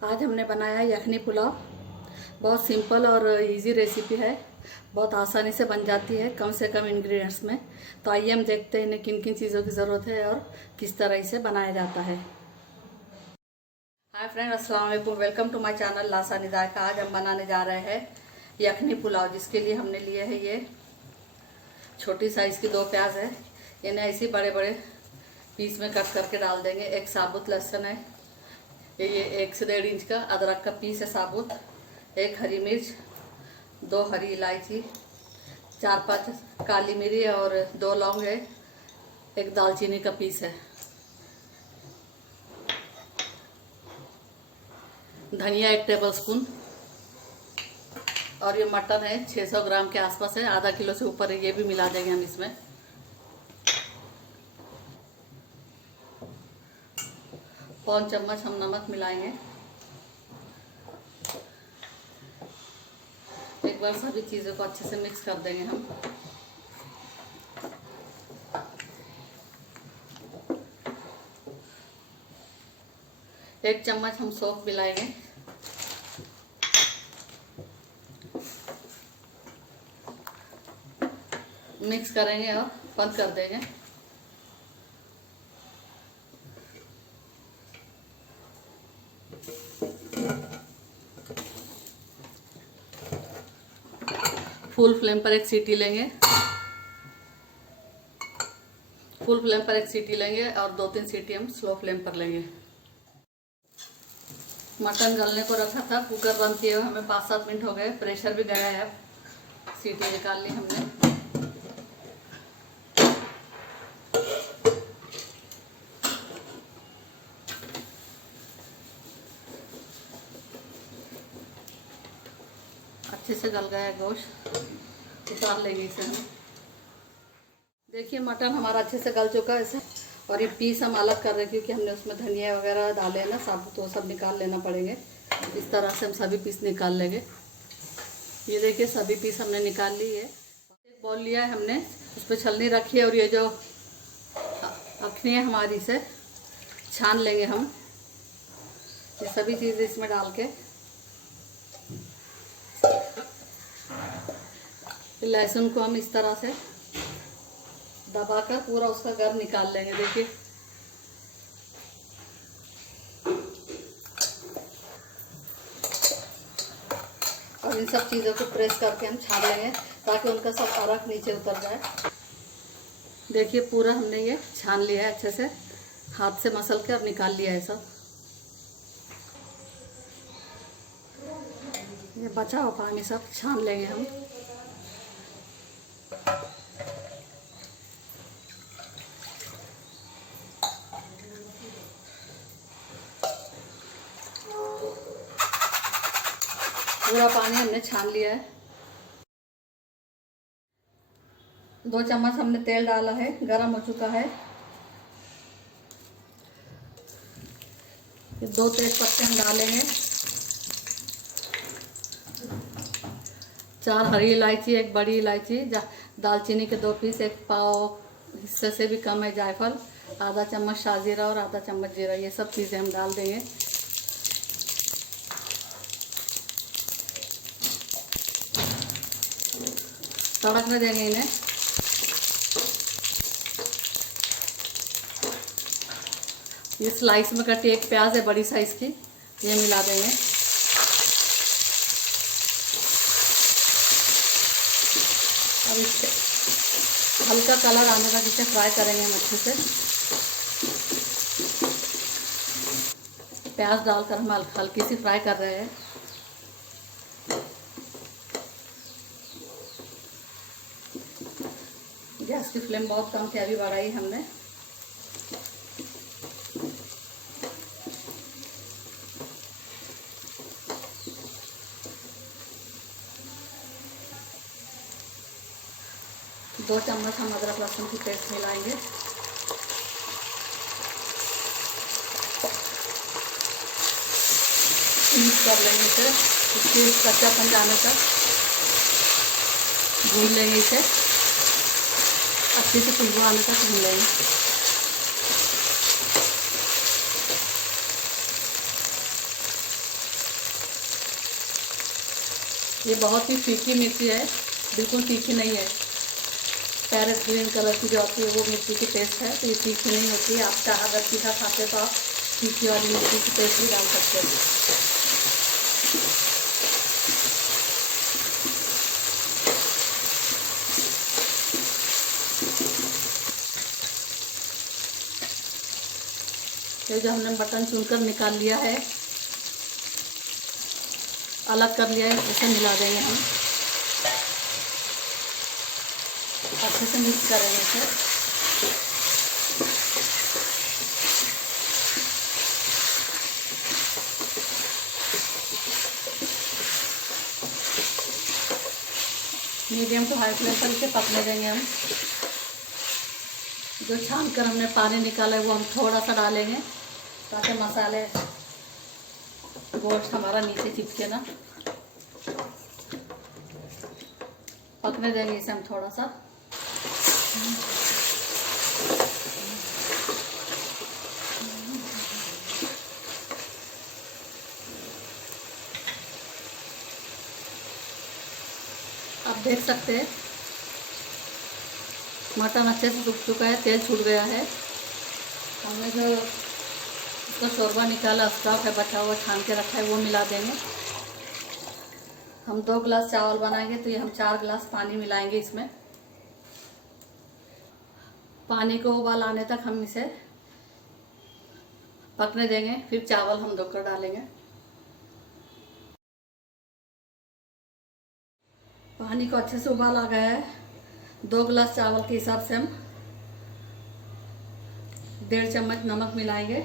आज हमने बनाया यखनी पुलाव। बहुत सिंपल और इजी रेसिपी है। बहुत आसानी से बन जाती है कम से कम इंग्रेडिएंट्स में। तो आइए हम देखते हैं इन्हें किन किन चीज़ों की ज़रूरत है और किस तरह इसे बनाया जाता है। हाय फ्रेंड, अस्सलाम वालेकुम। वेलकम टू माय चैनल लासानी जायका। आज हम बनाने जा रहे हैं यखनी पुलाव, जिसके लिए हमने लिए है ये छोटी साइज़ की 2 प्याज है। इन्हें ऐसे बड़े बड़े पीस में कट करके डाल देंगे। एक साबुत लहसुन है, ये 1 से 1.5 इंच का अदरक का पीस है साबुत, एक हरी मिर्च, 2 हरी इलायची, 4-5 काली मिरी और 2 लौंग है, एक दालचीनी का पीस है, धनिया 1 टेबलस्पून और ये मटन है 600 ग्राम के आसपास है, आधा किलो से ऊपर है। ये भी मिला देंगे हम इसमें। पौन चम्मच हम नमक मिलाएंगे। एक बार सभी चीज़ों को अच्छे से मिक्स कर देंगे हम। एक चम्मच हम सौंफ मिलाएंगे। मिक्स करेंगे और बंद कर देंगे। फुल फ्लेम पर एक सीटी लेंगे। फुल फ्लेम पर एक सीटी लेंगे और 2-3 सीटी हम स्लो फ्लेम पर लेंगे। मटन गलने को रखा था, कुकर बंद किए हुए हमें 5-7 मिनट हो गए। प्रेशर भी गया है, अब सीटी निकाल ली हमने। अच्छे से गल गया है गोश्त, उतार लेंगे इसे हम। देखिए मटन हमारा अच्छे से गल चुका है इसे। और ये पीस हम अलग कर रहे हैं क्योंकि हमने उसमें धनिया वगैरह डाले हैं ना साबुत, तो सब निकाल लेना पड़ेंगे। इस तरह से हम सभी पीस निकाल लेंगे। ये देखिए सभी पीस हमने निकाल ली है। एक बॉल लिया है हमने, उस पर छलनी रखी है और ये जो अखनी है हमारी, इसे छान लेंगे हम। ये सभी चीज़ें इसमें डाल के लहसुन को हम इस तरह से दबाकर पूरा उसका गर निकाल लेंगे। देखिए और इन सब चीज़ों को प्रेस करके हम छान लेंगे ताकि उनका सब अरक नीचे उतर जाए। देखिए पूरा हमने ये छान लिया है, अच्छे से हाथ से मसल के और निकाल लिया है सब। ये बचा हुआ पानी सब छान लेंगे हम। पूरा पानी हमने छान लिया है। 2 चम्मच हमने तेल डाला है, गरम हो चुका है। ये 2 तेज पत्ते हम डालेंगे, 4 हरी इलायची, 1 बड़ी इलायची, दालचीनी के 2 पीस, 1 पाव हिस्से से भी कम है जायफल, आधा चम्मच शाहजीरा और आधा चम्मच जीरा। ये सब चीज़ें हम डाल देंगे। तड़कने देंगे इन्हें। ये स्लाइस में कटी 1 प्याज है बड़ी साइज़ की, ये मिला देंगे। और इससे हल्का कलर आने तक इसे फ्राई करेंगे हम अच्छे से। प्याज डालकर हम हल्की सी फ्राई कर रहे हैं। गैस की फ्लेम बहुत कम थी, अभी बढ़ाई हमने। दो चम्मच हम अदरक लहसुन की पेस्ट मिलाएंगे। मिक्स कर लेंगे इसे, इसकी कच्चापन जाने तक भून लेंगे इसे, अच्छे से खुशबू आने तक भून लेंगे। ये बहुत ही फीकी मिर्ची है, बिल्कुल तीखी नहीं है। पैरेट ग्रीन कलर की जो आती है वो मिर्ची की टेस्ट है, तो ये तीखी नहीं होती है। आप चाहे अगर तीखा खाते तो आप तीखी वाली मिर्ची की टेस्ट भी डाल सकते हैं। ये जो हमने मटन चुनकर निकाल लिया है, अलग कर लिया है, इसे मिला देंगे हम। अच्छे से मिक्स करेंगे इसे। मीडियम टू हाई फ्लेम पर इसे पकने देंगे हम। जो छान कर हमने पानी निकाला है वो हम थोड़ा सा डालेंगे, ताकि मसाले गोश्त हमारा नीचे चिपके ना। पकने देंगे इसे हम थोड़ा सा। आप देख सकते हैं मटन अच्छे से सूख चुका है, तेल छूट गया है। हमने जो उसका शोरबा निकाला, स्टॉक है बचा हुआ, छान के रखा है, वो मिला देंगे। हम 2 गिलास चावल बनाएंगे तो ये हम 4 गिलास पानी मिलाएंगे इसमें। पानी को उबाल आने तक हम इसे पकने देंगे, फिर चावल हम धोकर डालेंगे। पानी को अच्छे से उबाल आ गया है। 2 गिलास चावल के हिसाब से हम 1.5 चम्मच नमक मिलाएंगे,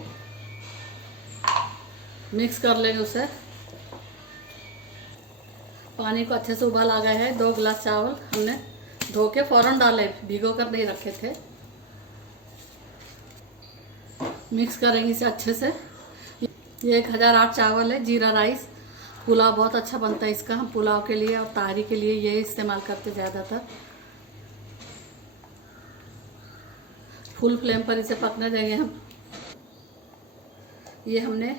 मिक्स कर लेंगे उसे। पानी को अच्छे से उबाल आ गया है। 2 गिलास चावल हमने धो के फ़ौरन डाले, भिगो कर नहीं रखे थे। मिक्स करेंगे इसे अच्छे से। ये 1008 चावल है, जीरा राइस। पुलाव बहुत अच्छा बनता है इसका, हम पुलाव के लिए और तारी के लिए ये इस्तेमाल करते ज़्यादातर। फुल फ्लेम पर इसे पकने देंगे हम। ये हमने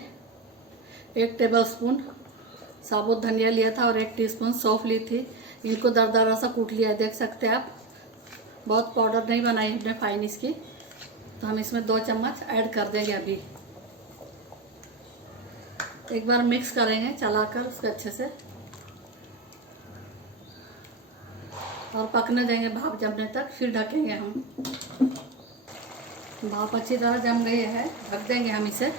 1 टेबलस्पून साबुत धनिया लिया था और 1 टीस्पून सौंफ ली थी। इनको दरदरा सा कूट लिया है, देख सकते हैं आप। बहुत पाउडर नहीं बनाई हमने फाइन इसकी। तो हम इसमें 2 चम्मच ऐड कर देंगे अभी। एक बार मिक्स करेंगे चलाकर उसको अच्छे से, और पकने देंगे भाप जमने तक, फिर ढकेंगे हम। भाप अच्छी तरह जम गई है, ढक देंगे हम इसे।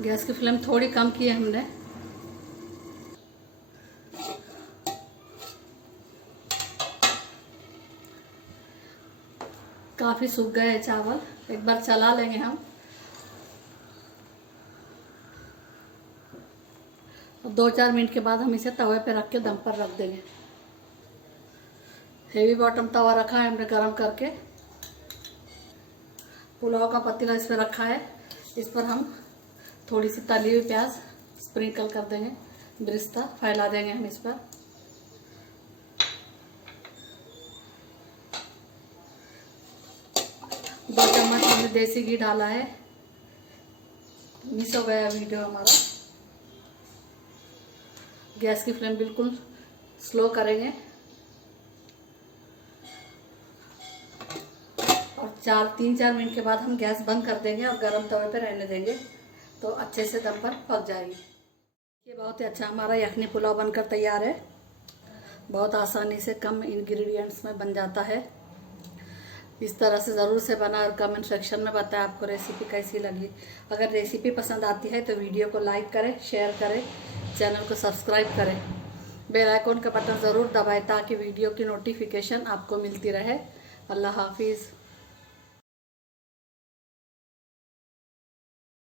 गैस की फ्लेम थोड़ी कम की है हमने। काफ़ी सूख गए हैं चावल, एक बार चला लेंगे हम। और 2-4 मिनट के बाद हम इसे तवे पे रख के दम पर रख देंगे। हेवी बॉटम तवा रखा है हमने गरम करके। पुलाव का पतीला इस पर रखा है। इस पर हम थोड़ी सी तली हुई प्याज स्प्रिंकल कर देंगे, बिरिस्ता फैला देंगे हम इस पर। दो चम्मच हमने देसी घी डाला है। मिस हो गया वीडियो हमारा। गैस की फ्लेम बिल्कुल स्लो करेंगे और 3-4 मिनट के बाद हम गैस बंद कर देंगे और गरम तवे पे रहने देंगे, तो अच्छे से दम पर पक जाएगी। ये बहुत ही अच्छा हमारा यखनी पुलाव बनकर तैयार है। बहुत आसानी से कम इंग्रेडिएंट्स में बन जाता है। इस तरह से ज़रूर से बनाएं और कमेंट सेक्शन में बताएं आपको रेसिपी कैसी लगी। अगर रेसिपी पसंद आती है तो वीडियो को लाइक करें, शेयर करें, चैनल को सब्सक्राइब करें, बेल आइकन का बटन ज़रूर दबाएं ताकि वीडियो की नोटिफिकेशन आपको मिलती रहे। अल्लाह हाफिज़।